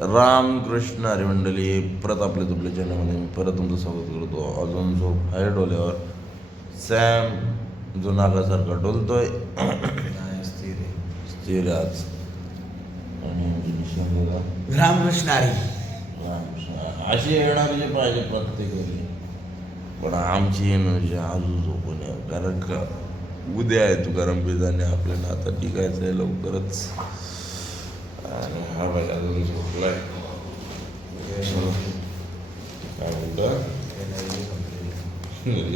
रामकृष्ण हरी मंडळी, परत आपल्या तुपल्या चॅनलमध्ये मी परत तुमचं स्वागत करतो. अजून झोप आहे डोल्यावर. सॅम जो नागासारखा डोलतोय, स्थिर आज. आणि रामकृष्ण हरी. अशी येणारी जे पाहिजे प्रत्येक वेळी, पण आमची एनर्जी अजून झोपून आहे. कारण का उद्या आहे तुकाराम बेजाने आपल्याला आता टिकायचं आहे लवकरच. आणि हा बघा अजून झोपलाय. काय म्हणतं,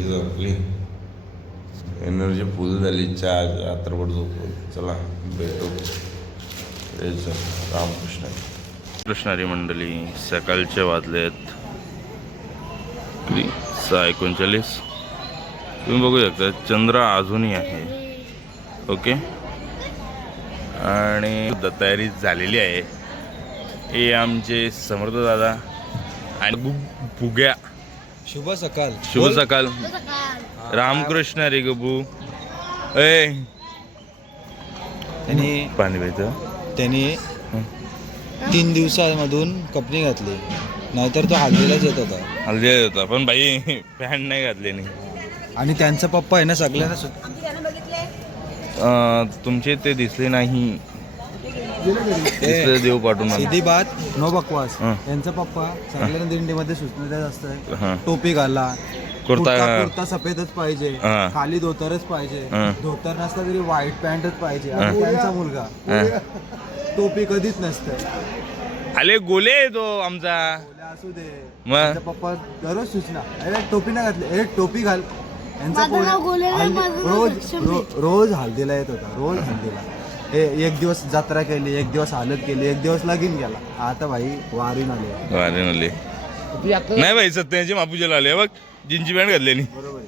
झोपली, एनर्जी फुल झाली. रात्रभर झोपलो. चला भेटू. रामकृष्ण कृष्णारी मंडळी, सकाळचे वाजलेत 6:39. तुम्ही बघू शकता चंद्र अजूनही आहे. ओके, आणि तयारी झालेली आहे. हे आमचे समर्थ दादा आणि बुग्या. शुभ सकाळ. शुभ सकाळ. रामकृष्ण रे गबू. ए पाणी प्यायचं. त्यांनी 3 दिवसामधून कपनी घातली, नाहीतर तो हल्दीलाच येत होता. हल्दी येत होता, पण बाई पॅन्ट नाही घातली नाही. आणि त्यांचा पप्पा आहे ना सगळ्यांना तुमचे ते दिसले नाही. दिसले देव पाठवून. सीधी बात नो बकवास. त्यांचा पप्पा सगळ्यांना दिंडीमध्ये सूचना असतं. टोपी घाला, कुर्ता सफेदच पाहिजे, खाली धोतरच पाहिजे, धोतर नसला तरी व्हाईट पॅन्टच पाहिजे. आणि त्यांचा मुलगा टोपी कधीच नसते. आले गोले तो आमचा असू दे. मग पप्पा दररोज सूचना, अरे टोपी नाही घातली, अरे टोपी घाल. रोज हल्दीला येत होता, रोज हल्दीला. एक दिवस जत्रा केली, एक दिवस हलद केली, एक दिवस लगीन गेला. आता भाई वारीन आले. नाही भाई, सत्याची मापूजीला आले बघ, जीनची पॅन्ट घातलेली. बरोबर.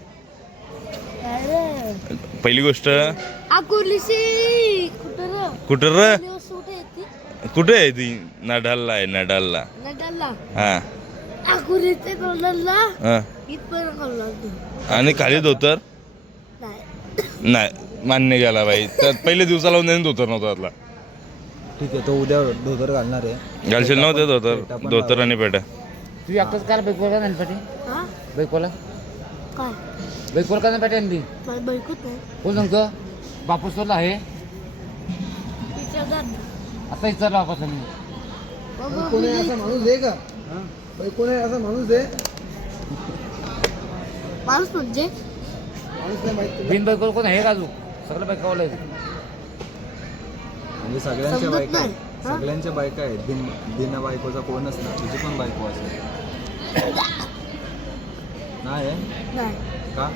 पहिली गोष्ट, कुठे आहे ती? नडालला आहे. नडालला. हा. आणि खाली धोतर नाही मान्य गेला भाई. तर पहिले दिवसाला धोतर नव्हता आतला. ठीक आहे, तो उद्या धोतर घालणार आहे. घालशील नव्हते धोतर आणि पेटा. तू एकटाच काय बैकोला नाही पाठी? बैकोला काय बैकोला का नाही पाठी आणली? बैकूत नाही. कोण सांगतो? बापूसला आहे आता विचारला बापासांनी. कोणी असा माणूस आहे का? कोणी असा माणूस आहे? माणूस म्हणजे बिन बैकोला कोण आहे का अजून? सगळं बैकावलं आहे. म्हणजे सगळ्यांच्या बायका आहेत. सगळ्यांच्या बायका आहेत. बिना बायकोचा कोणच नाही. तुझी पण बायको असेल. नाही का?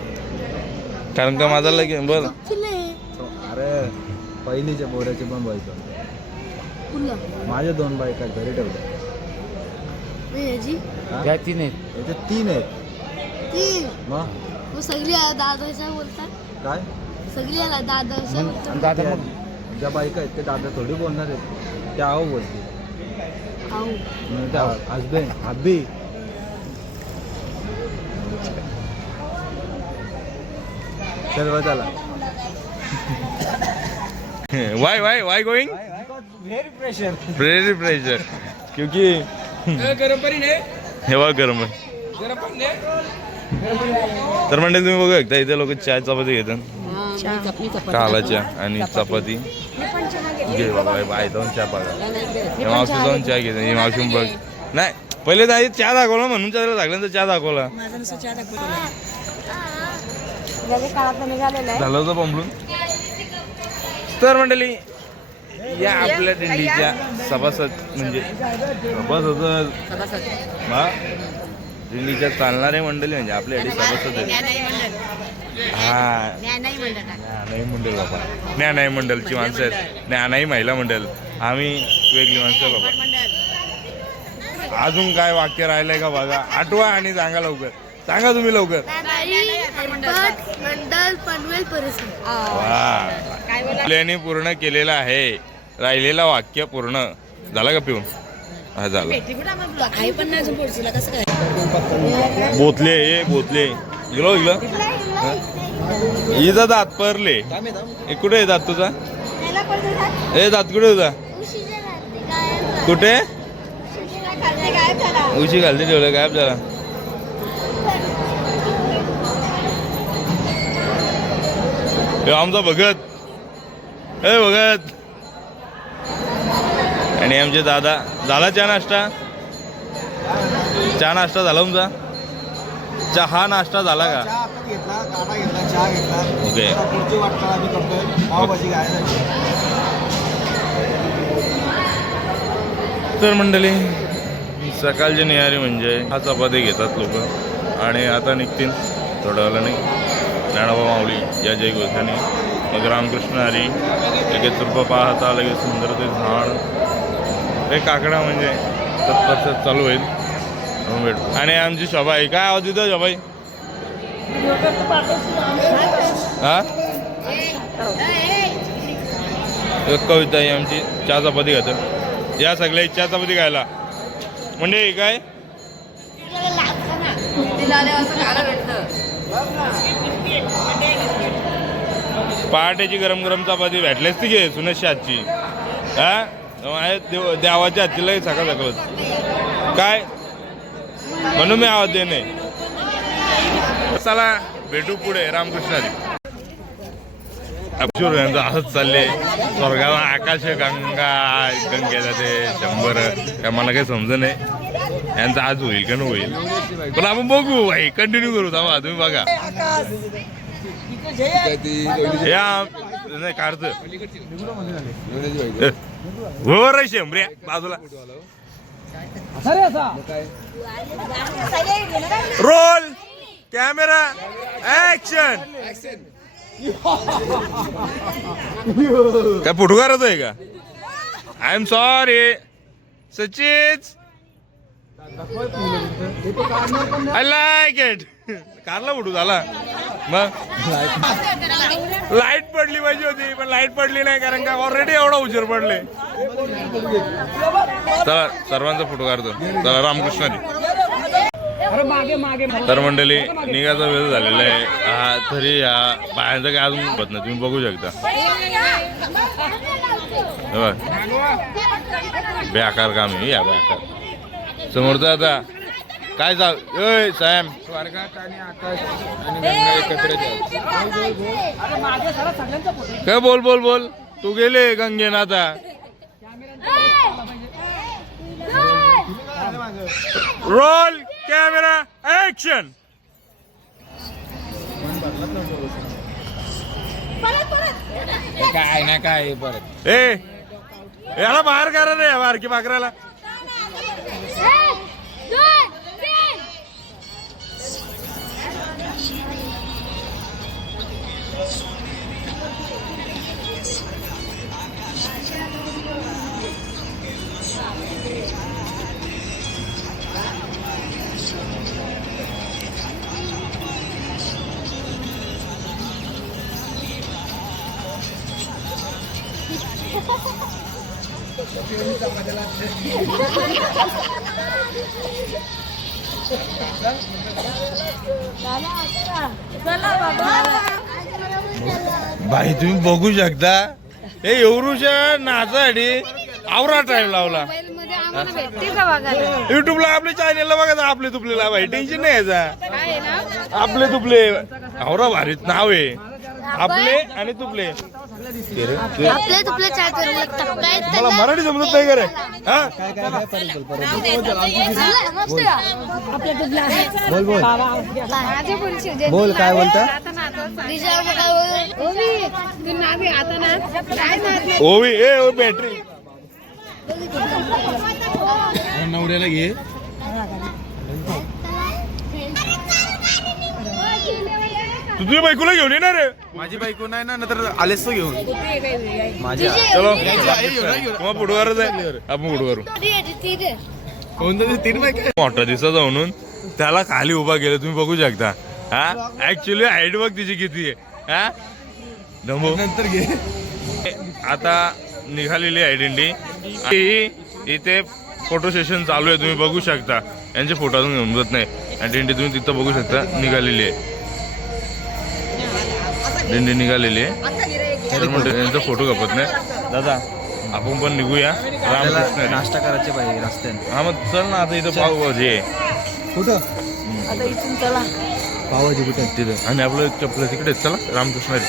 कारण का माझा लगेच बोल. अरे पहिलीच्या बोऱ्याची पण बायको. माझ्या 2 बायका घरी ठेवल्या. त्या 3 आहेत. याच्या 3 आहेत. मग सगळी दादाच्या बोलतात. काय सगळी दादाच्या बोलतात. दादा मग ज्या बायका आहेत ते दादा थोडी बोलणार आहेत. त्या आहो बोलते. Husband hubby. सर्व झाला. वाय गोइंग व्हेरी प्रेशर क्योंकि गरम पाणी नाही. हे बघ गरम आहे. तर म्हणजे तुम्ही बघू शकता इथे लोक चहा चपाती घेतात. काला चहा आणि चपाती घे बाबा. बाय जाऊन चहा बघा. मावशी जाऊन चहा घेते. ही मावशी बघ. नाही पहिले तर चहा दाखवला म्हणून चहा लागल्यानंतर चहा दाखवला. झालं होतं पंपलून. तर मंडळी या आपल्या दिंडीच्या सभासद म्हणजे दिंडीच्या चालणारे मंडळी म्हणजे आपल्यासाठी सभासद आहेत. हा ज्ञानाई मंडळ बाबा. ज्ञानाई मंडळची माणसं आहेत. ज्ञानाई महिला मंडळ. आम्ही वेगळी माणसं बाबा. अजून काय वाक्य राहिलंय का बघा, आठवा आणि सांगा लवकर. सांगा तुम्ही लवकर. आपल्याने पूर्ण केलेलं आहे. राहिलेला वाक्य पूर्ण झाला का पिऊन? हा झाला. बोतले हे बोतले गेलो गेलो. हिचा दात परले. कुठे आहे दात तुझा? ए दात कुठे तुझा? कुठे उशी घालते ठेवलं गायब झाला. आमचा भगत हे भगत आणि आमचे दादा. झाला चहा नाश्ता? चहा नाश्ता झाला तुमचा? चहा नाश्ता झाला का? चहा आपण घेतला, काढा घेतला, चहा घेतला. ओके. आता पुढची वाटतं आम्ही करतोय पावभाजी खायला. तर मंडळी सकाळची निहारी म्हणजे हा चपाती घेतात लोक आणि आता निघतील थोड्या वेळाने ज्ञानोबा माऊली या जय गोष्टीने. मग रामकृष्ण हरी लगेच रुपा पाहता लगेच सुंदर ते झाड हे काकडा म्हणजे तत्परत चालू होईल. भेटू आणि आमची शोभाई काय आवाज देतो शोभाई? हा एक कविता आहे आमची चहा चपाती खातं. या सगळ्या चहा चपाती खायला म्हणजे काय पहाटेची गरम गरम चपाती भेटलेच ती घे सुनेशची आजची. हा देवाच्या आजची लई सकाळ सकाळ काय म्हणून मी आवाज देणे. चला भेटू पुढे रामकृष्णारी. अक्षर यांचं असंच चालले स्वर्गाला आकाश गंगा गंगेला ते 100 काय मला काही समज नाही यांचं आज होईल का नाही होईल पण आपण बघू भाई कंटिन्यू करू. थांबा तुम्ही बघा या नाही कारच हो रे शेंबऱ्या बाजूला. Roll camera action. काय फोटो काढत आहे का? I am sorry Sachin I like it. Karla photo झाला मग लाईट पडली पाहिजे होती पण लाईट पडली नाही कारण का ऑलरेडी एवढा उशीर पडले. चला सर्वांचा फोटो काढतो. चला रामकृष्णारी. तर मंडळी निघायचा वेळ झालेला आहे. हा तरी या बाहेरचं काय अजून होत नाही तुम्ही बघू शकता. बेकार काम आहे या बेकार समोरचा. आता काय चाल सॅम स्वर्गात आणि आकाश आणि गंगा एकत्र काय बोल बोल बोल तू गेले गंगेन आता. Roll camera action. काय ना काय परत ए याला बाहेर करा रे बारकी पाकराला. भाई तुम्ही बघू शकता हे एवढूच्या नाचासाठी आवरा टाइम लावला. युट्यूबला आपल्या चॅनेलला बघा आपले तुपलेला भाई टेन्शन नाही यायचा. आपले तुपले आवरा भारीत नाव आहे आपले आणि तुपले. आपले तुपले चाय करू लागतात काय मला मराठी समजत नाही करे. हा बोल बोल बोल काय बोलता. ओवी ए ओ बॅटरी नवऱ्याला घे. तुझ्या बायकोला घेऊन येणार रे. माझी बायको नाही ना नंतर आलेस तो घेऊन. चलो मग पुढवारच आहे आपण पुढवारू. तीन बायक मोठा दिसाचा म्हणून त्याला खाली उभा केलं तुम्ही बघू शकता. हा ऍक्च्युली हाईट बघ तिची किती आहे. हा नंबो नंतर घे. आता निघालेली आयडेंटिटी इथे फोटो सेशन चालू आहे तुम्ही बघू शकता. यांचे फोटो अजून घेऊन जात नाही. आयडेंटिटी तुम्ही तिथं बघू शकता निघालेली आहे. दिंडी निघालेली आहे. यांचा फोटो कापत नाही दादा आपण पण निघूया आपल्याला रामकृष्ण हरी. नाश्ता करायचे पाहिजे रस्त्याने. हा मग चल ना आता इथं पावभाजी आहे कुठं आता इथून चला. पावाजी कुठे तिथं आणि आपलं चपलं तिकडे चला रामकृष्ण हरी.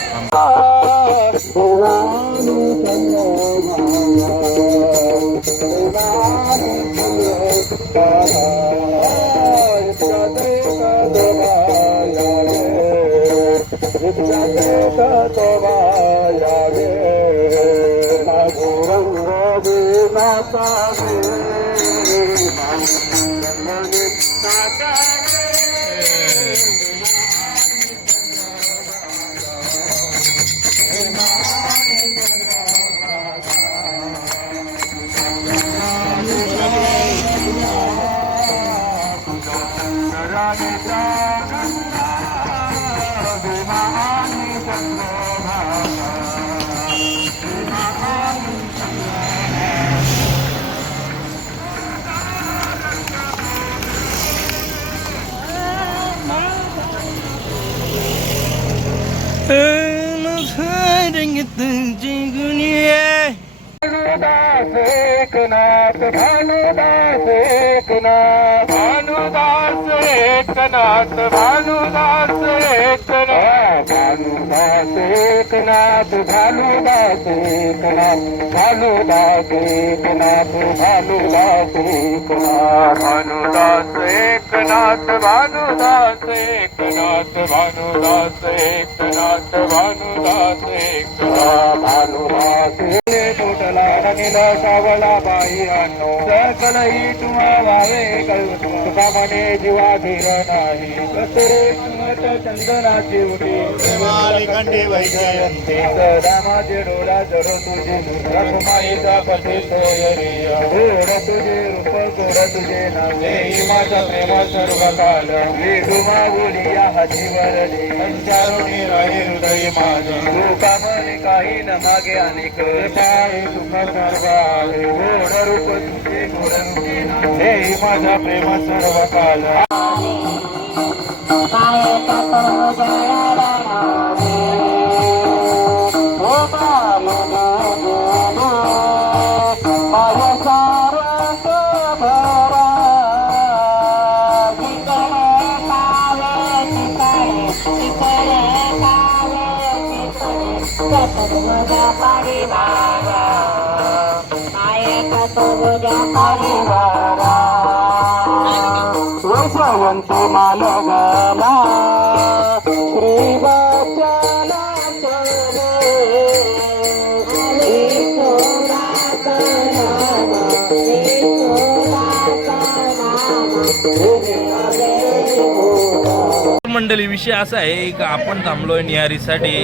मंडळी विषय असा आहे की आपण थांबलोय निहारीसाठी.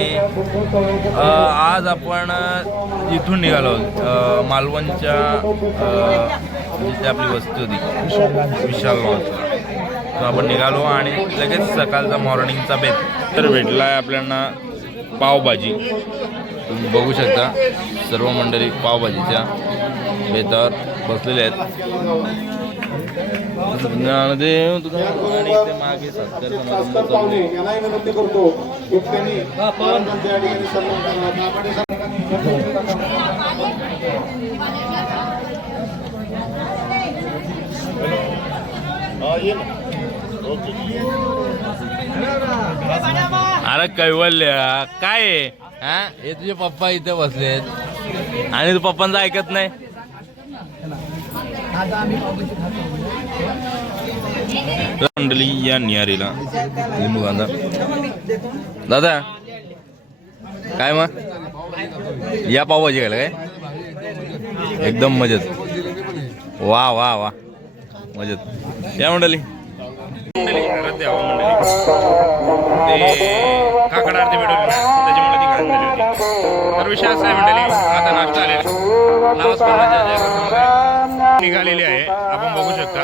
आज आपण इथून निघालो मालवणच्या जिथे आपली वस्ती होती विशाल लॉन्सला. तर आपण निघालो आणि लगेच सकाळचा मॉर्निंगचा बेत तर भेटला आहे आपल्याला पावभाजी. तुम्ही बघू शकता सर्व मंडळी पावभाजीच्या बेतावर बसलेले आहेत. ज्ञानदेव तुझा आणि ते मागे सत्कार अरे कैवल्य काय आहे? हा हे तुझे पप्पा इथे बसलेत आणि तू पप्पांचं ऐकत नाही. मंडळी या निहारीला लिंबू कांदा दादा काय मग या पावभाजी खायला काय एकदम मजेत. वा वा वा मजेत या मंडळी. ते काकड आरती भेटवली ना त्याच्यामुळे ती घाण झाली होती. तर विषय असा आहे मंडळी आता नाश्ता आलेला नाव निघालेली आहे आपण बघू शकता.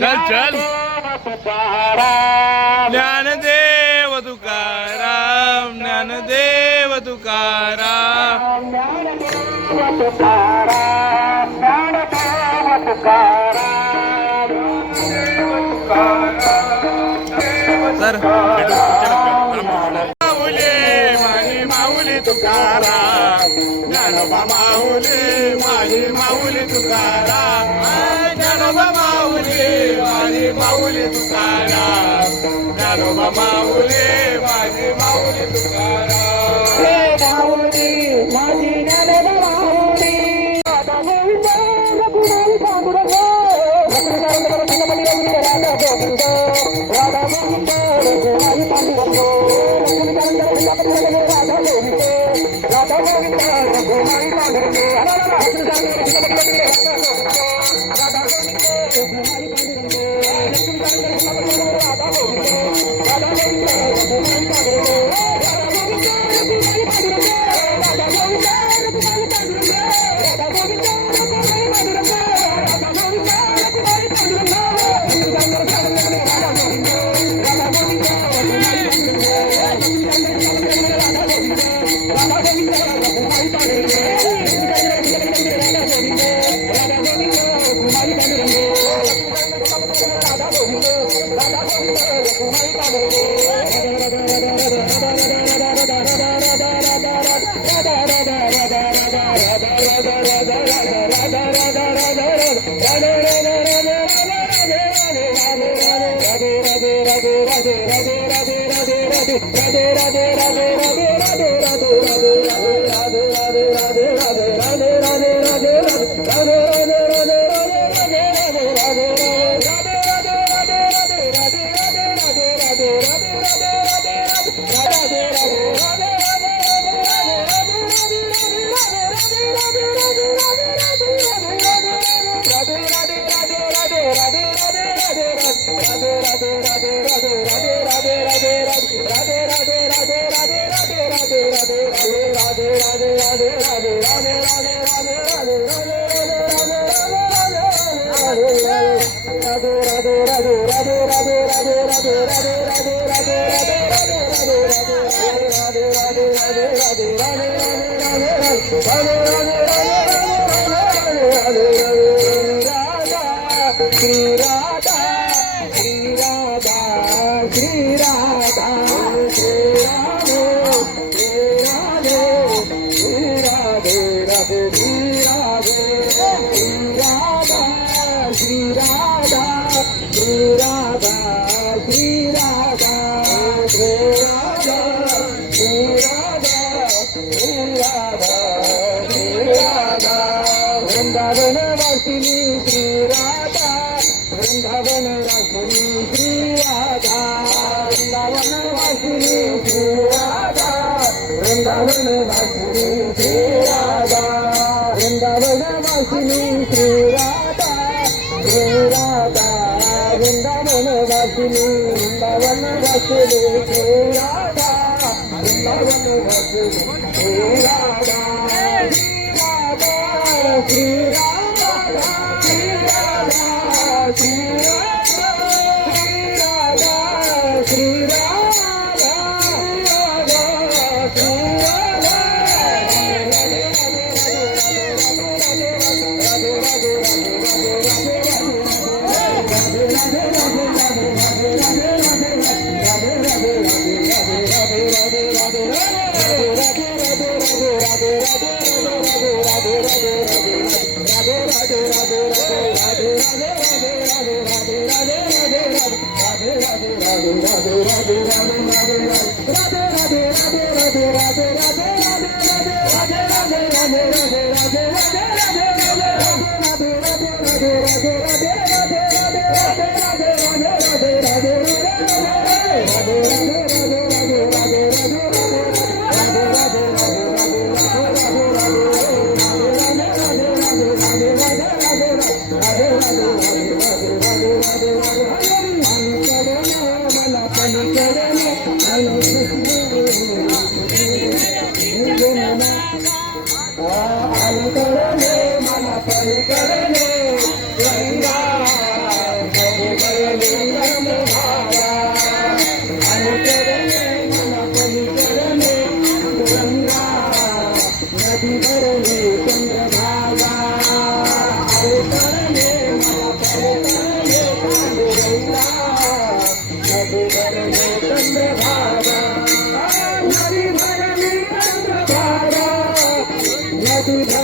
चल चल ज्ञानदेव तुकाराम ज्ञानदेव तुकाराम सर माऊली माझी माऊली तुकाराम माऊली माझी माऊली तुकाराम ज्ञानोबा माऊली माझी माऊली तुकाराम ज्ञानोबा माऊली माझी माऊली तुकाराम हे माऊली माझी ज्ञानोबा माऊली राधा गोविंद रघुनाथ पांडुरंग राधा गोविंद राधा गोविंद रघुनाथ पांडुरंग राधा गोविंद राधा गोविंद रघुनाथ पांडुरंग नदी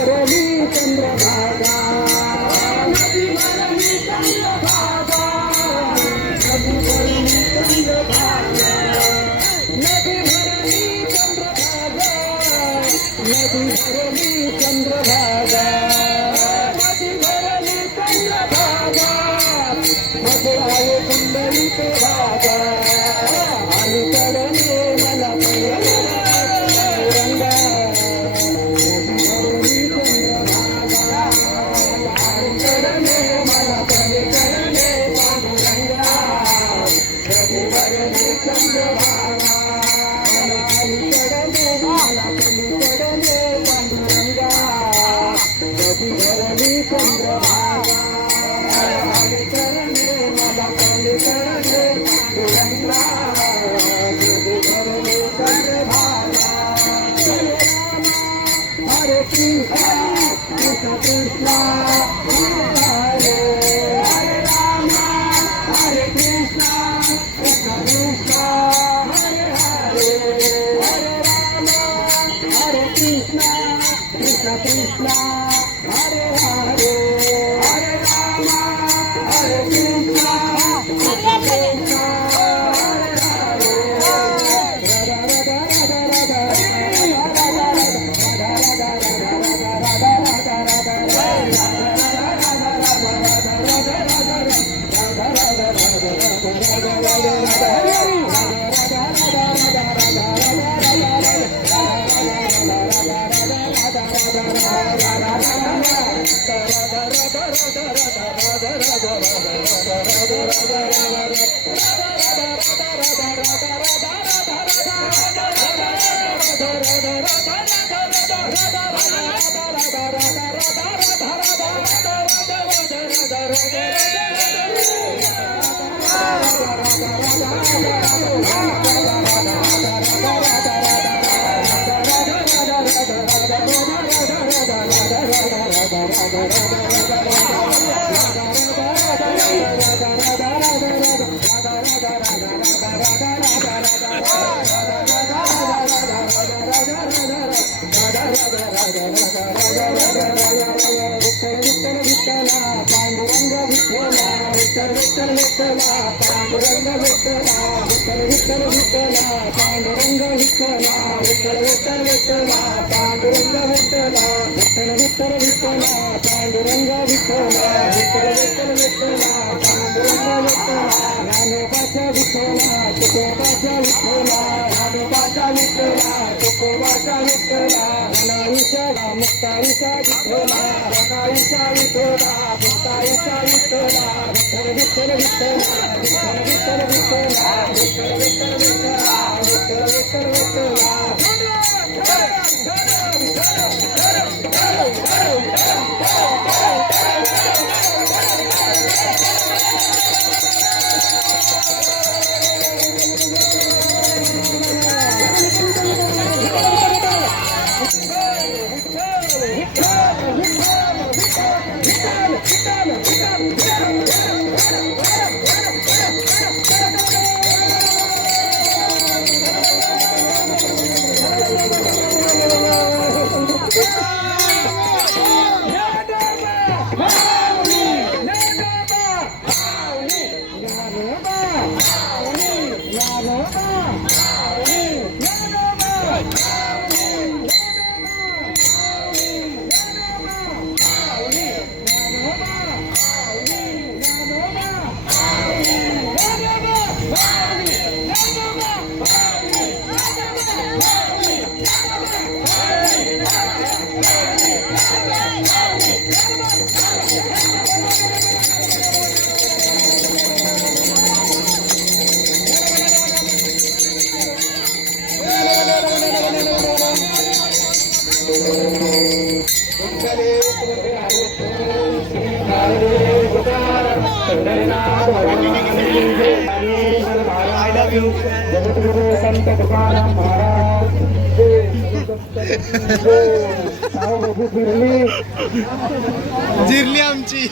जिरली आमची.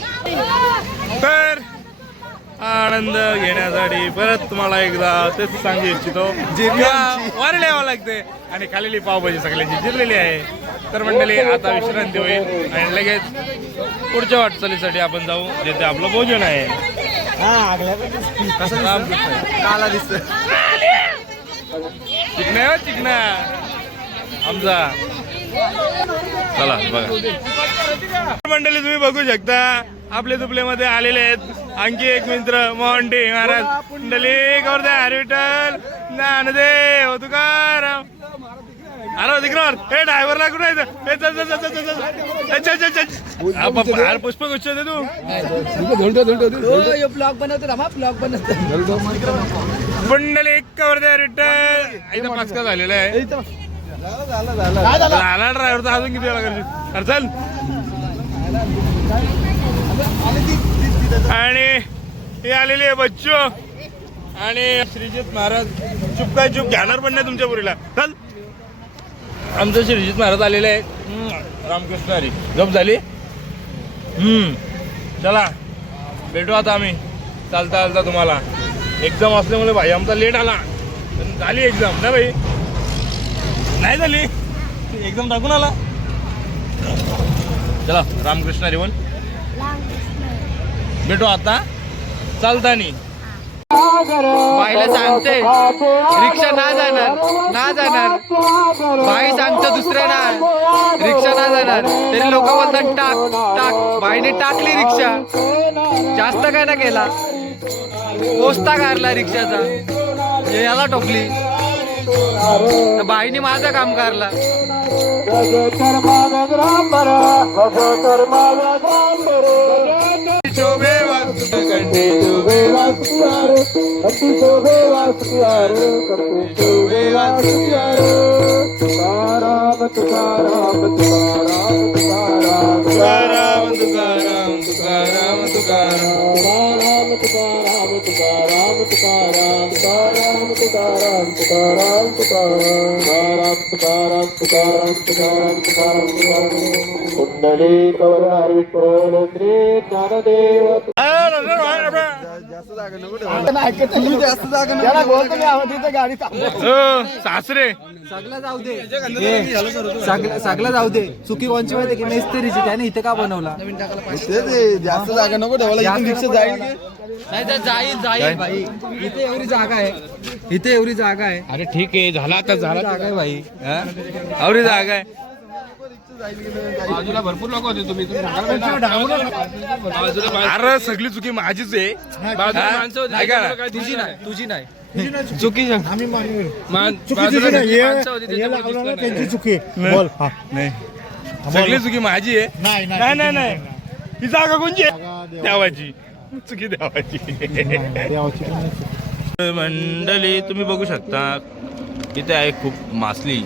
तर आनंद घेण्यासाठी परत तुम्हाला एकदा तेच सांगू इच्छितो वर यावं लागते आणि खाल्लेली पावभाजी सगळ्यांची जिरलेली आहे. तर मंडळी आता विश्रांती होईल आणि लगेच पुढच्या वाटचालीसाठी आपण जाऊ जिथे आपलं भोजन आहे. कसं काला दिसत चिकना हो चिकना आमचा. चला बघा मंडळी तुम्ही बघू शकता आपले दुपलेमध्ये आलेले आहेत आणखी एक मित्र मोहनटे महाराज मंडळी गौरदे हरिविठ्ठल ज्ञानदेव तुकाराम. अरे दिग्रवर हे ड्रायव्हर लागून अरे पुष्पगुच्छ दे तू ब्लॉग बनवतो ब्लॉग बनवतो. मंडळी गौरदे हरिविठ्ठल इथं पाचका झालेला आहे. झाला ड्रायव्हर तर अजून किती वेळा करशील. अरे चल. आणि हे आलेले आहे बच्चू आणि श्रीजित महाराज. चुप काय चुप घेणार पण नाही तुमच्या पुरीला. चल. आमचं श्रीजित महाराज आलेले आहे. रामकृष्ण हरी गप झाली. चला भेटू आता आम्ही चालता चालता तुम्हाला. एक्झाम असल्यामुळे भाई आमचा लेट आला पण झाली एक्झाम ना भाई. नाही झाली एकदम टाकून आला. चला रामकृष्ण हरी बोल. भेटू आता चालतानी. बाईला सांगते रिक्षा ना जाणार बाई सांगतं दुसऱ्यांना रिक्षा ना जाणार तरी लोक बोलतात टाक. बाईने टाकली रिक्षा. जास्त काय ना केला पोस्ता काढला रिक्षाचा याला टोकली. तर बाईने माझं काम करला. कुंडली कवळ विठ्ठल श्री ज्ञानदेव सासरे सगळं जाऊ दे सगळं जाऊ दे. चुकी कोणची माहिती की मिस्त्रीची त्याने इथे का बनवला जास्त जागा नको ठेवायला रिक्षा जाईल नाही तर जाईल भाई. इथे एवढी जागा आहे इथे एवढी जागा आहे. अरे ठीक आहे झाला आता झाला जागा आहे भाई. आवडी जागा आहे. बाजूला भरपूर लोक होते तुम्ही अरे सगळी चुकी माझीच आहे. बाजूला माणसं होती. ऐका ना. तुझी नाही तुझी नाही चुकी त्यांची चुकी बोल नाही सगळी चुकी माझी आहे. नाही नाही नाही ही जागा कोणची आहे? देवाची चुकी देवाची. मंडळी तुम्ही बघू शकता इथे आहे खूप मासली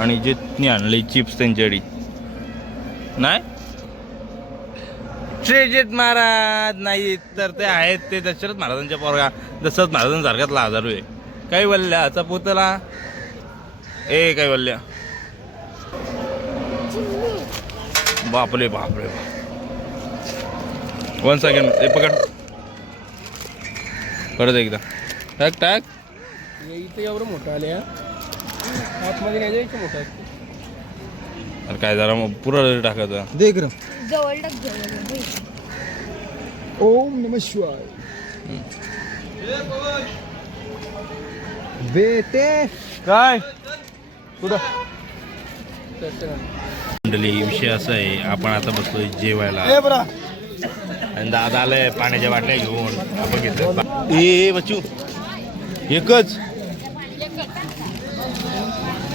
आणि जे त्यांनी आणले चिप्स त्यांच्यासाठी नाही श्रीजित महाराज नाही तर ते आहेत ते दशरथ महाराजांच्या पोरगा दशरथ महाराजांसारखाच आजारू आहे. कैवल्याचा पुतला ए कैवल्या बापरे बापरे. 1 सेकंड हे पकड परत एकदा टाक टाक. इथे एवढं मोठं आले आतमध्ये काय जायचं मोठं. अरे काय जरा मग पुरा टाकायचा. देख रम जवळ टाक जवळ. ओम नमः शिवाय. बेटे काय कुठं मंडळी विषय असा आहे आपण आता बसतोय जेवायला आणि दादा आलाय पाण्याच्या बाटल्या घेऊन आपण घेतलं. ए बच्चू एकच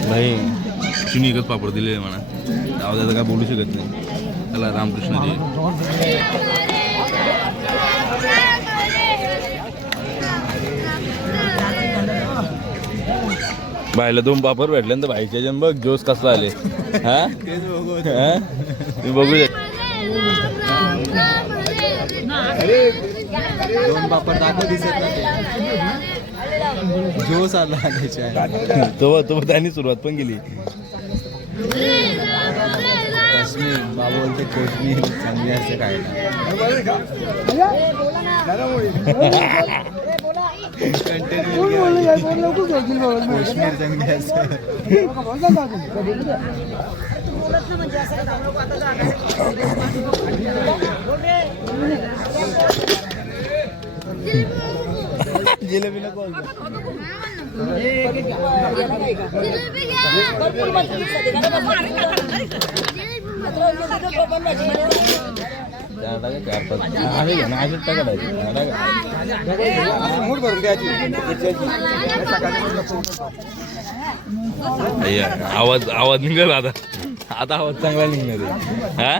भाई चिनी एकच पापड दिलेले म्हणा. दादा काय बोलू शकत नाही. चला रामकृष्ण जी. बायला 2 पापड भेटल्यानंतर भाईच्या जन बघ जोस कसला आले. हा तुम्ही बघू शकता. 2 पापड दाखव दिसत नाही. जोस आला त्याच्या. तो त्यांनी सुरुवात पण केली. कश्मीर बाबा बोलते कश्मीर चांगली असते काय कश्मीर चांगली असते. जिलेबीला कॉल मूड भरून द्यायची. आवाज निघाल आता आवाज चांगला निघणार आहे.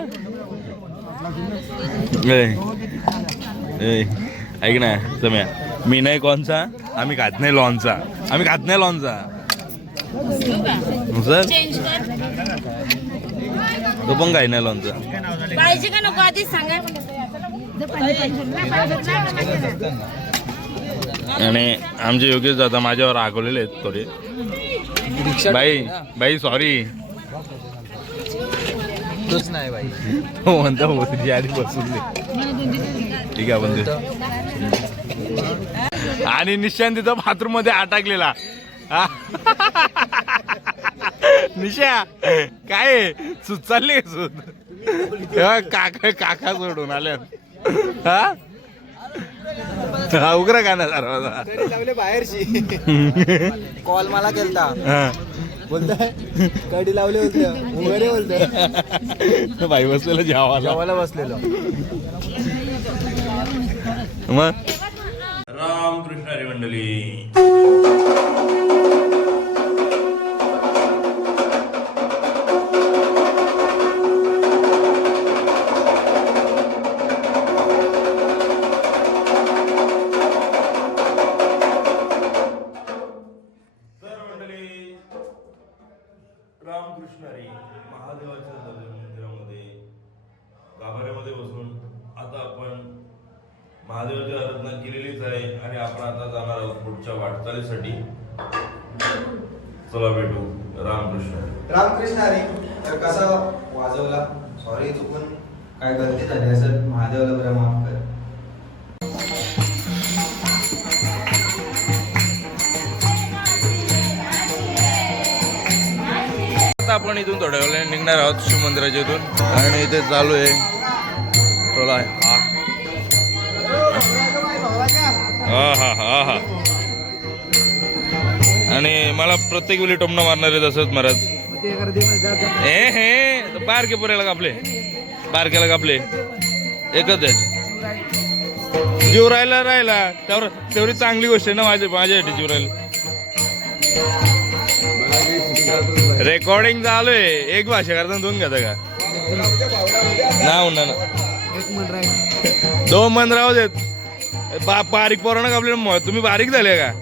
ऐक ना सम्या मी नाही कोणचा आम्ही खात नाही लॉनचा. आम्ही खात नाही लॉनचा सर तो पण काही नाही लॉनचा पाहिजे का नको आधीच सांगा. आणि आमचे योगेश दादा माझ्यावर रागवलेले आहेत थोडे. बाई सॉरी तोच नाही भाई. हो म्हणता हो तुझी आधी बसून दे. ठीक आहे आपण आणि निशांत तिथं बाथरूम मध्ये अटकलेला. निशा काय सूत चालली सूत काका सोडून आल्या. हा उग्र का ना सर्वांचा लावले बाहेरची. कॉल मला केलता बोलताय कडी लावले बोलते वगैरे बोलते. बाई बसलेलं जेवायला बसलेलो मग राम रामकृष्ण हरी मंडळी. रामकृष्ण हरी. महादेवाच्या मंदिरामध्ये गाभाऱ्यामध्ये बसून आता आपण महादेवाची आराधना केलेलीच आहे आणि आपण आता जाणार आहोत पुढच्या वाटचालीसाठी. चला भेटू. रामकृष्ण. रामकृष्ण हरी. तर कसा वाजवला, सॉरी चुकून काय गलती झाली असेल, महादेवाला बरं माफ कर. आता आपण इथून थोड्या वेळाने निघणार आहोत शिव मंदिराच्या इथून आणि इथे चालू आहे टोला हा. आणि मला प्रत्येक वेळी टोमणं मारणार आहे तसंच महाराज. हे बारके पुऱ्याला कापले, बारक्याला कापले एकच आहे. जीव राहिला त्यावर तेवढी चांगली गोष्ट आहे ना माझ्यासाठी जीव राहिला. रेकॉर्डिंग चालू आहे. एक भाषा करताना दोन घेता का ना उन्हा ना 2 मन राहू देत. बारीक पोरांना कापले तुम्ही बारीक झाले का?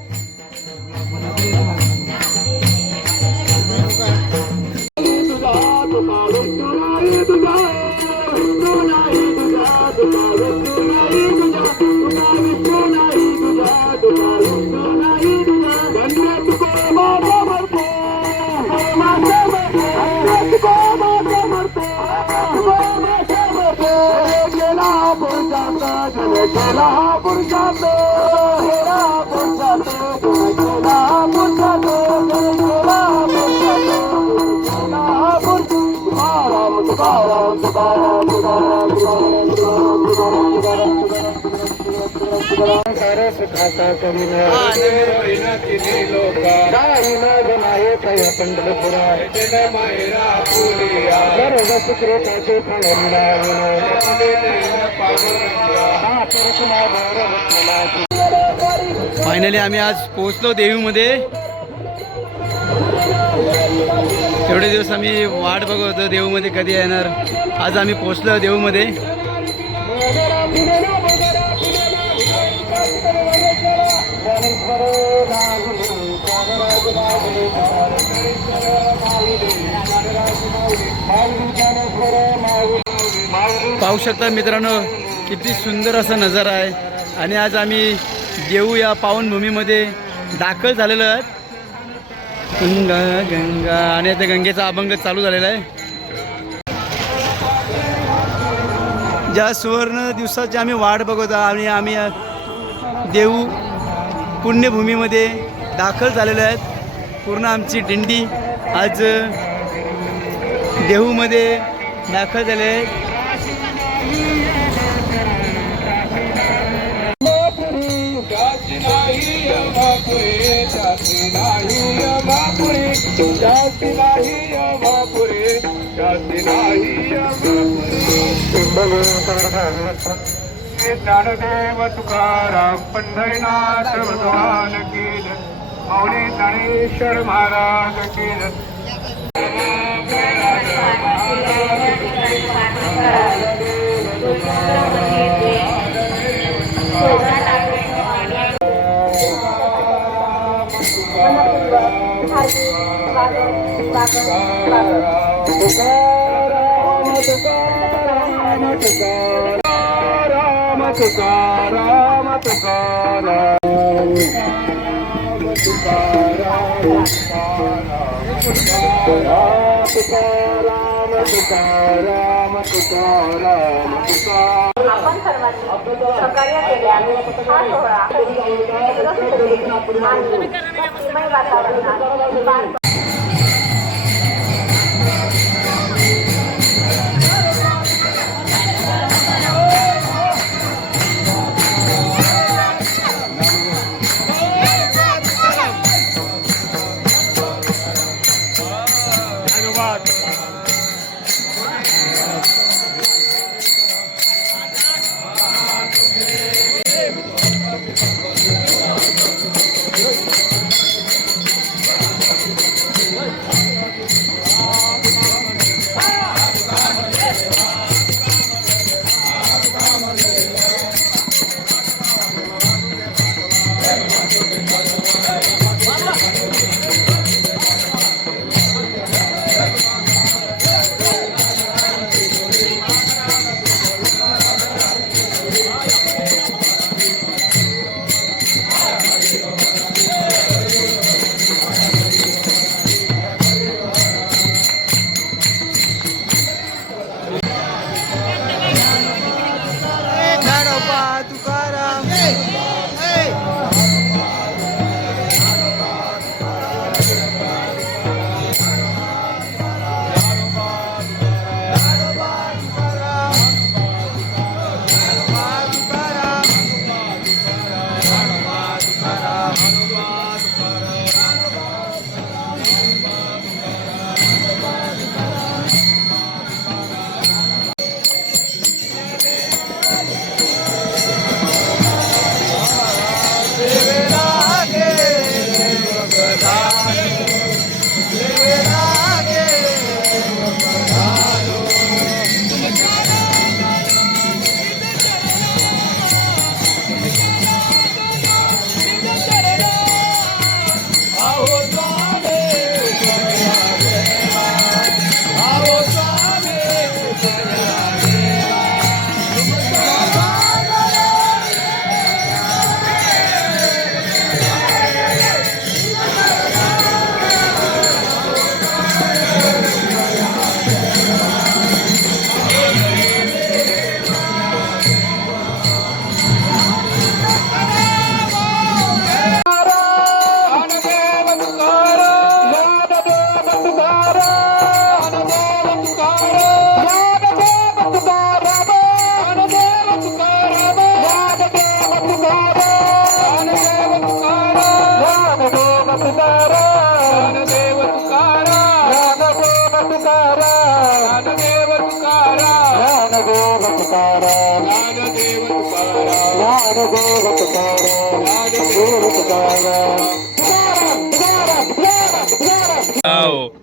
फायनली आम्ही आज पोहोचलो देवीमध्ये. एवढे दिवस आम्ही वाट बघत होतो देऊमध्ये कधी येणार. आज आम्ही पोहोचलो देऊमध्ये. पाहू शकता मित्रांनो किती सुंदर असा नजारा आहे. आणि आज आम्ही देऊ या पावनभूमीमध्ये दाखल झालेलो आहेत. गंगा गंगा आणि आता गंगेचा अभंग चालू झालेला आहे. ज्या सुवर्ण दिवसाची आम्ही वाट बघत आणि आम्ही देऊ पुण्यभूमीमध्ये दाखल झालेलो आहेत. पूर्ण आमची दिंडी आज देऊमध्ये दाखल झाले आहे. ज्ञानदेव तुकाराम पंढरीनाथ भगवान की जय. माऊली ज्ञानेश्वर महाराज की जय. आपण सर्वांनी सहकार्य केल्याने हा सोहळा आणि भक्तिमय वातावरणात तुकाराम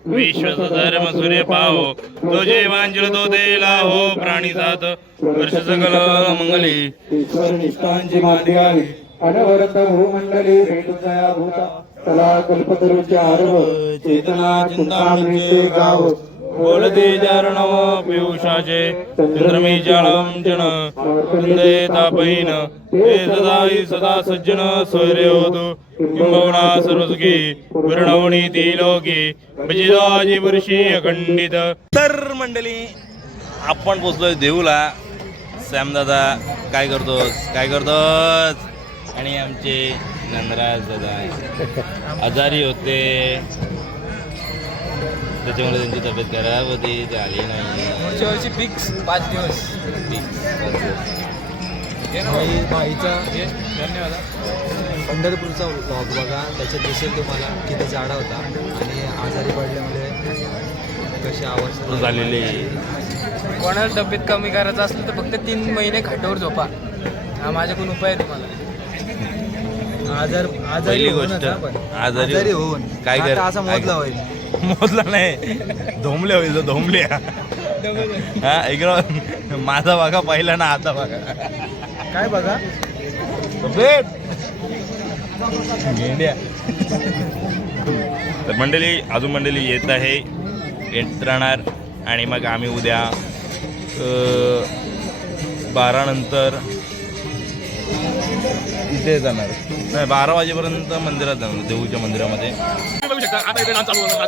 विश्वच धर्म सूर्य पाहो तो जे वांजल तो देला हो प्राणी जात वर्ष सकल मंगली ईश्वर निष्ठांची मांडी घाली अनवरत भूमंडली भेटुतया भूता तला कल्पतरुच्या आरव चेतना चिंतामणीचे गाव बोलते चारणव पियुषाचे चंद्रमी जाळंचन वंदे तापैन हे सदाई सदा सज्जन सोयरे होतो किंबहुना सर्वसुखी पूर्णवणी ती लोकी भजिदाजी वर्षी अखंडित. तर मंडळी आपण पोचलोय देऊला. सॅमदादा काय करतोस आणि आमचे नंदराज दादा आजारी होते त्याच्यामुळे त्यांची तब्येत खराब होती झाली नाही. पुढच्या वर्षी फिक्स 5 दिवस. भाईचा धन्यवाद. पंढरपूरचा व्लॉग बघा, त्याच्यात दिसेल तुम्हाला किती जाडा होता आणि आजारी पडल्यामुळे कशी आवाज झालेली. कोणाला तब्येत कमी करायचं असेल तर फक्त 3 महिने खाटावर झोपा. हा माझ्याकडून उपाय आहे तुम्हाला. पहिली गोष्ट आजारी होऊन काय कर असा मोजला होईल. मोजला नाही धोंबले होईल धोंबल्या. हा इकडं माझा बघा पहिला ना आता बघा काय बघा मेंढ्या. तर मंडळी अजून मंडळी येत आहे येत राहणार आणि मग आम्ही उद्या 12 नंतर इथे जाणार. नाही 12 वाजेपर्यंत मंदिरात जाणार देऊच्या मंदिरामध्ये. बघू शकता आता इथे डान्स चालू होणार.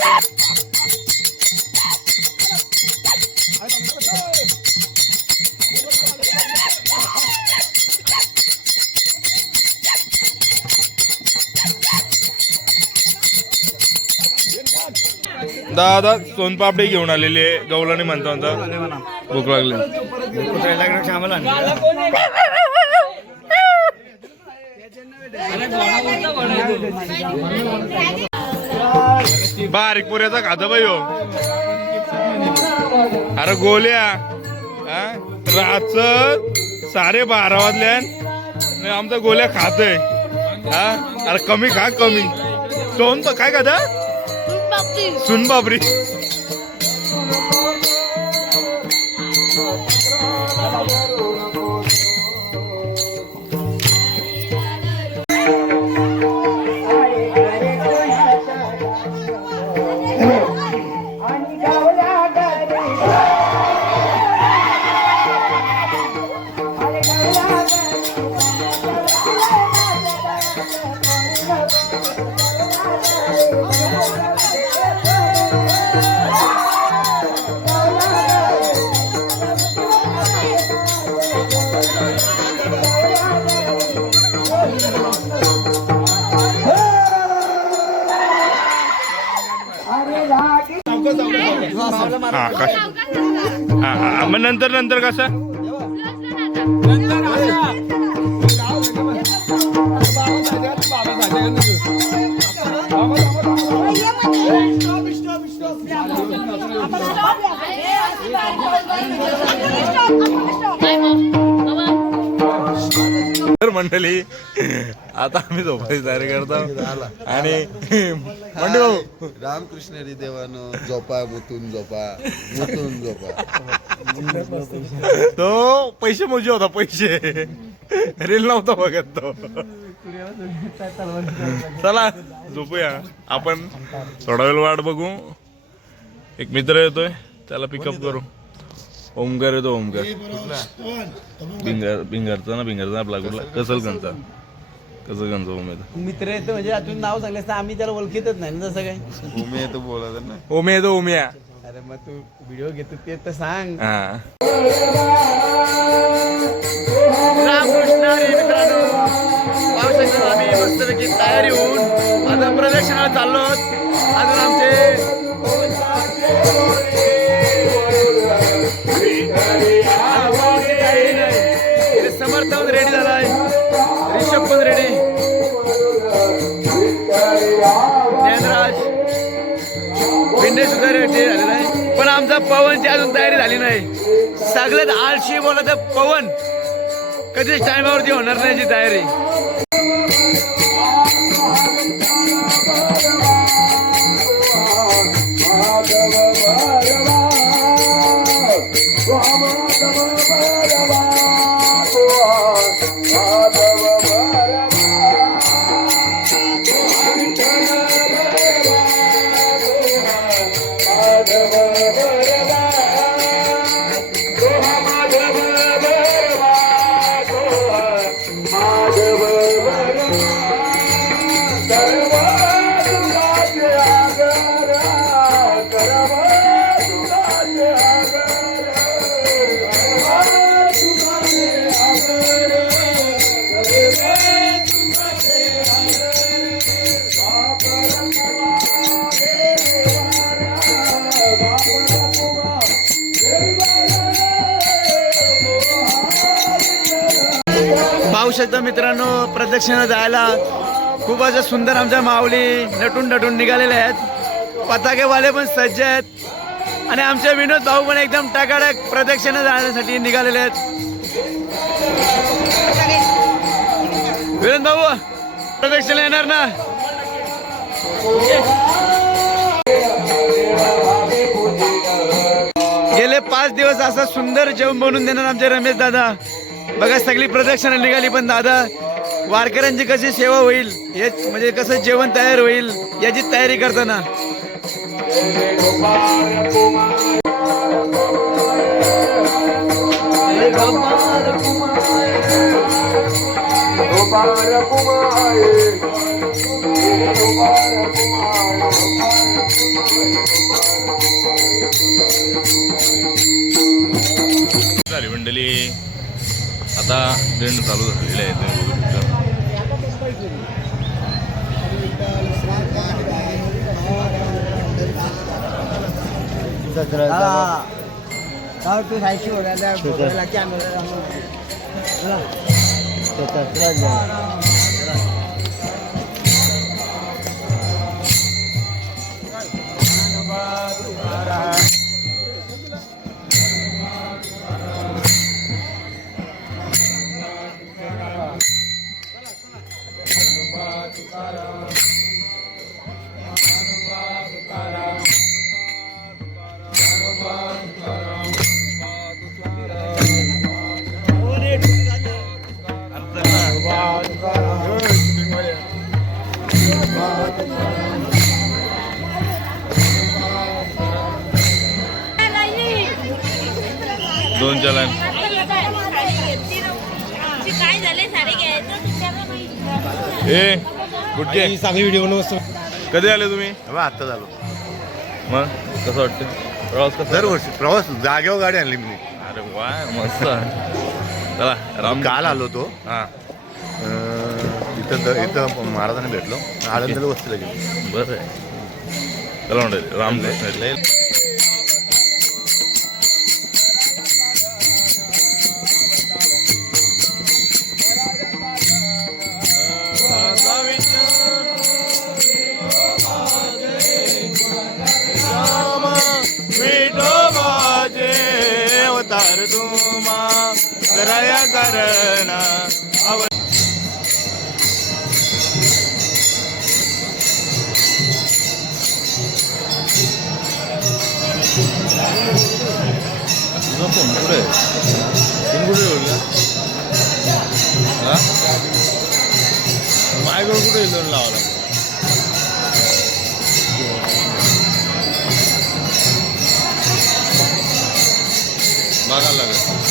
दादा सोनपापडी घेऊन आलेली आहे गवलाने म्हणता भूक लागली. बारीक पुऱ्याचा खाता बाई हो. अरे गोल्या रातच 12:30 वाजल्यान आमचा गोल्या खातय. हा अरे कमी खा कमी. सोन तर काय खाता सुनपापडी. हा कसं हा मग नंतर कसं तर मंडळी आता आम्ही झोपायची तयारी करतो आणि मंडळ रामकृष्ण हरी देवानं झोपा मुतून झोपा मुतून झोपा. तो पैसे मोजे होता पैसे रील नव्हता बघत तो. चला झोपूया आपण थोडा वेळ वाट बघू. एक मित्र येतोय त्याला पिकअप करू. ओमकार येतो ओमकार भिंगारचा ना आपला कुठला कसलगंजचा ओम येतो. मित्र येतो म्हणजे अजून नाव सांगले असतं आम्ही त्याला ओळखीतच नाही ना तसं काही. उमे येतो बोलायचं ना. ओमे येतो ओम्या. अरे मग तू व्हिडिओ घेतो ते तर सांग. हा रामकृष्ण हरी मित्रांनो, पाहू शकता आम्ही मस्तपैकी तयारी होऊन आता प्रदक्षिणाला चाललो. अजून आमचे समर्थ पण रेडी झालाय, रिषभ पण रेडी, ज्ञानराज भिंडे सुद्धा रेडी झालेला आहे. पण आमचा पवनची अजून तयारी झाली नाही. सगळ्यात आळशी बोला तर पवन कधीच टायमावरती होणार नाही याची तयारी. पाहू शकता मित्रांनो, प्रदक्षिणा जायला खूप असं सुंदर आमच्या माऊली नटून निघालेले आहेत. पताकेवाले पण सज्ज आहेत आणि आमचे विनोद भाऊ पण एकदम टकाटक प्रदक्षिणा जाण्यासाठी निघालेले आहेत. विनोद भाऊ प्रदक्षिणा येणार ना? गेले 5 दिवस असं सुंदर जेवण बनवून देणार आमचे रमेश दादा. बघा सगळी प्रदक्षिणा निघाली पण दादा वारकऱ्यांची कशी सेवा होईल हेच म्हणजे कसं जेवण तयार होईल याची तयारी करताना. झाली मंडळी आता दिंड चालू झालेले आहे. तुम्ही बघू दोन चलन ए कुठचे चांगली व्हिडिओ बनवतो. कधी आले तुम्ही? आता झालो. मग कसं वाटतं प्रवास कसा? दरवर्षी प्रवास जागेवर गाडी आणली मी. अरे वा मस्त. चला राम काल आलो तो. हा इथं महाराजांना भेटलो. आनंदाला वस्तीला गेलो. बरं आहे. चला म्हणते रामकृष्ण कराया कारण माझ्याकडे कुठे लोन लावला बघायला लागेल.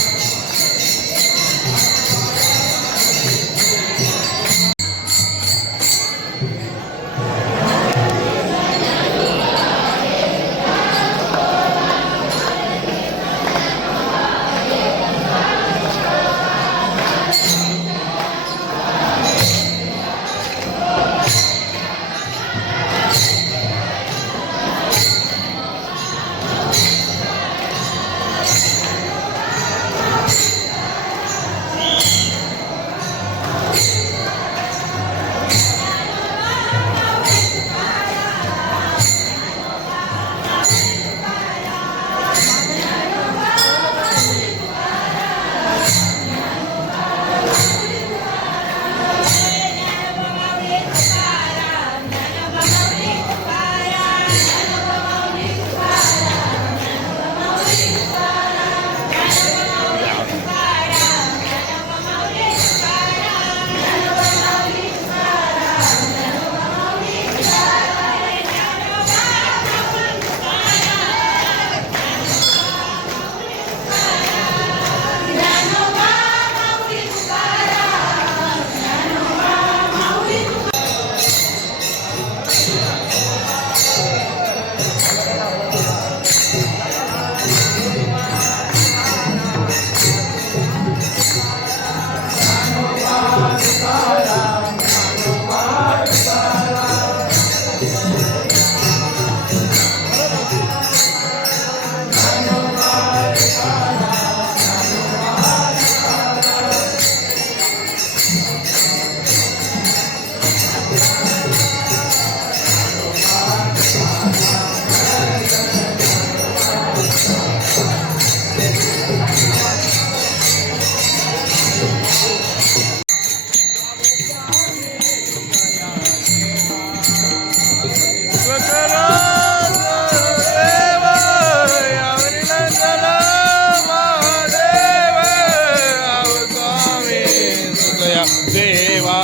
देवा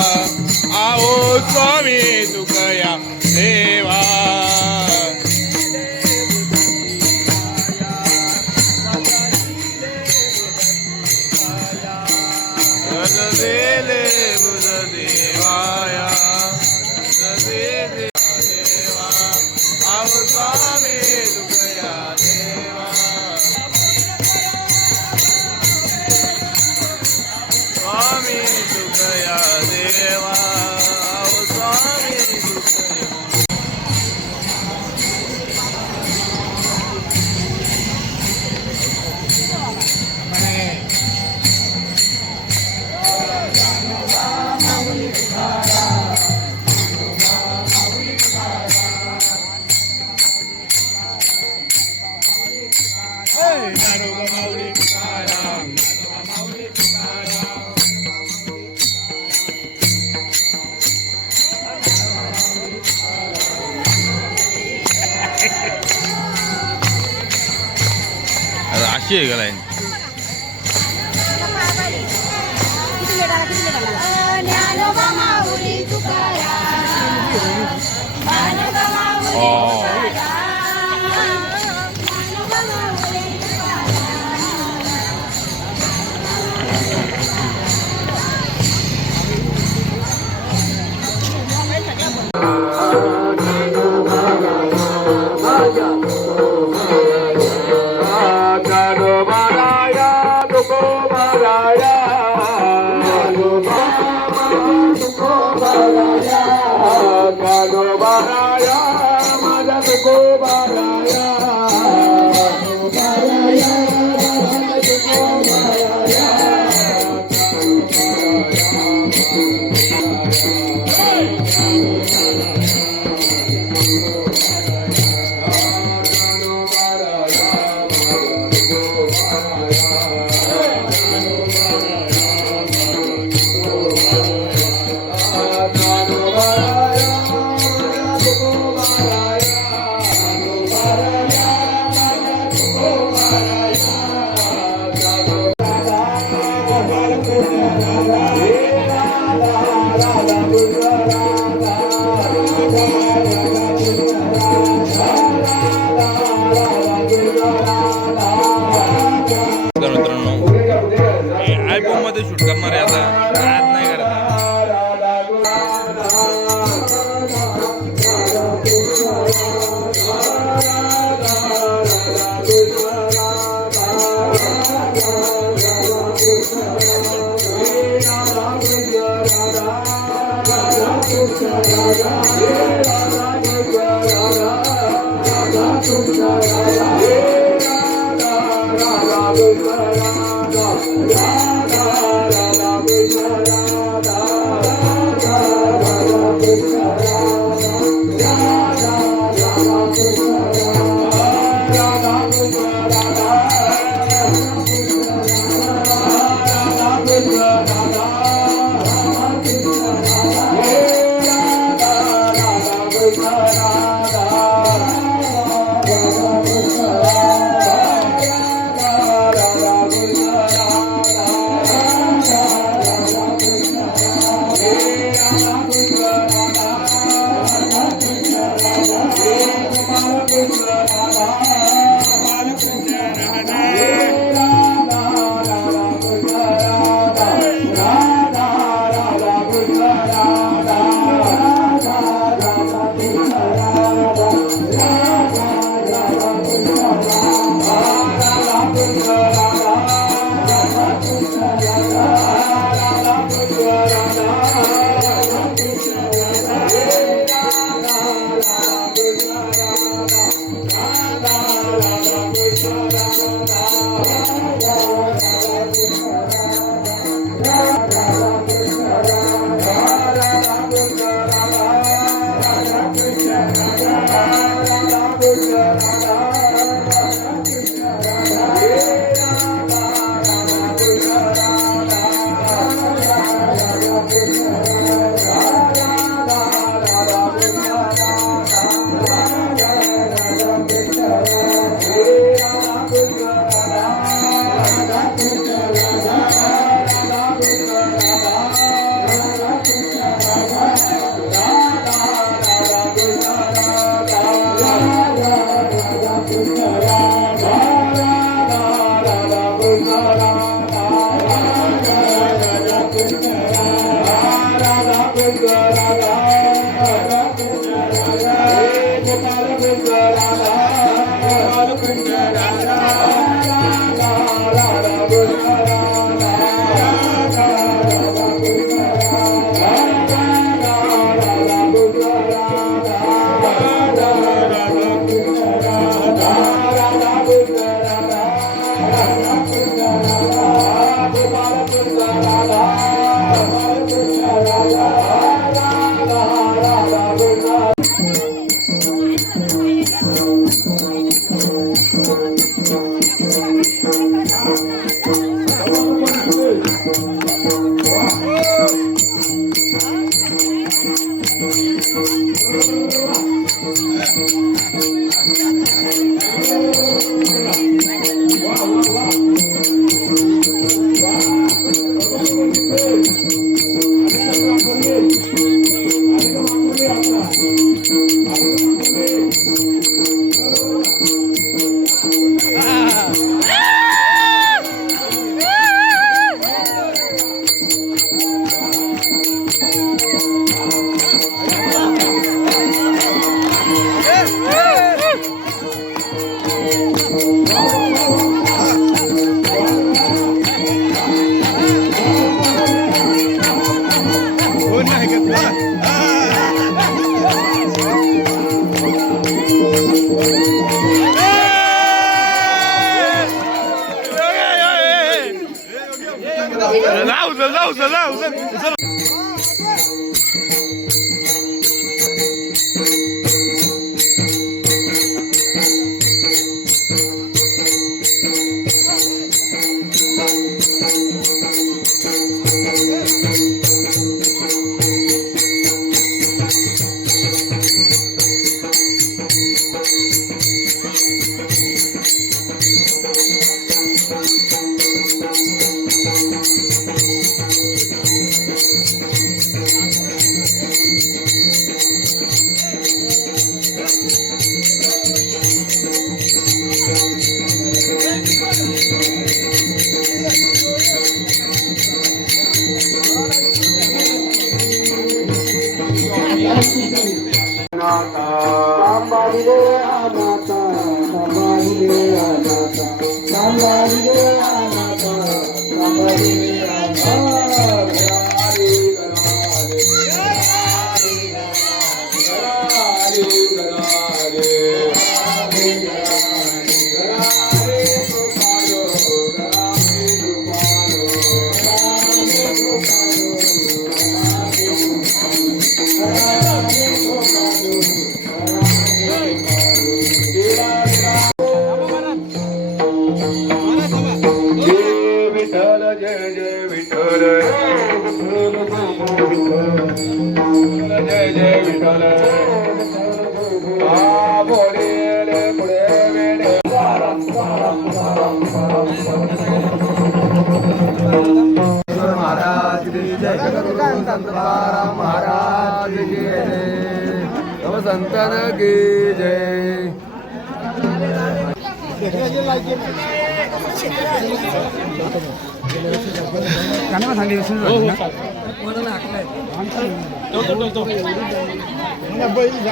आओ स्वामी तुकया देवा देले बुध देवाया देवा आओ स्वामी तुकया देवा स्वामी तुकया देवा स्वामी तुकया अशी आहे का लाईन तर मित्रांनो आयफोन मध्ये शूट करणार आहे आता आज नाही करत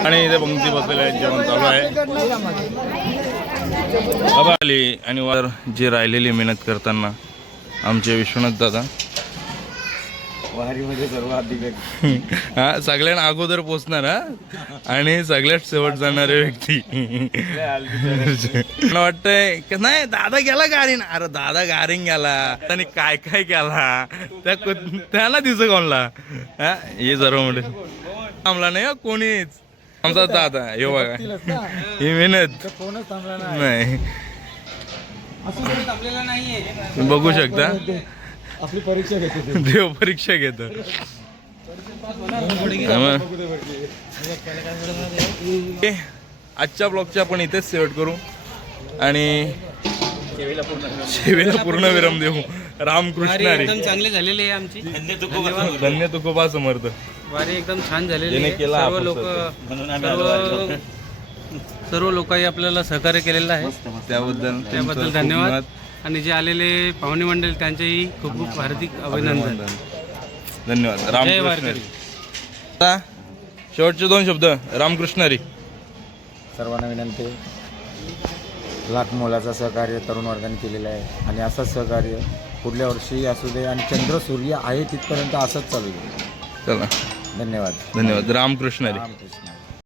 आणि इथे पंक्ती बसलेले आहेत, जेवण चालू आहे. बाबा आली आणि वर जे राहिलेली मेहनत करताना आमचे विश्वनाथ दादा वारीमध्ये सर्व अधिक हा सगळ्यांना अगोदर पोचणार हा आणि सगळ्यात शेवट जाणारे व्यक्ती. मला वाटतंय की नाही दादा गेला गारीन. अरे दादा गारीन गेला आणि काय काय केला त्याला दिसत कोणला हा हे सर्व म्हणजे थांबला नाही हो कोणीच. आमचा दादा हे बघा ही मेहनत नाही बघू शकता. आपली परीक्षा घेते देव परीक्षा घेत. आजच्या ब्लॉगच्या आपण इथेच शेवट करू आणि सेवेला पूर्ण विराम देऊ. रामकृष्ण हरी. एकदम चांगली झालेली आहे आमची. धन्य तुकोबा समर्थ. वारी एकदम छान झालेली ज्याने आहे. केला सर्व आपण लोक सर्व लोकांनी आपल्याला सहकार्य केलेलं आहे, त्याबद्दल धन्यवाद. आणि जे आलेले पाहुणे मंडळी त्यांचेही खूप खूप हार्दिक अभिनंदन. धन्यवाद. जय रामकृष्ण वारकरी. हरी. आता शेवटचे 2 शब्द. रामकृष्ण हरी. सर्वांना विनंती, लाख मोलाचं सहकार्य तरुण वर्गाने केलेलं आहे आणि असंच सहकार्य पुढल्या वर्षी असू दे आणि चंद्र सूर्य आहे तिथपर्यंत असंच चालू आहे. चला धन्यवाद. धन्यवाद. रामकृष्ण हरी. रामकृष्ण.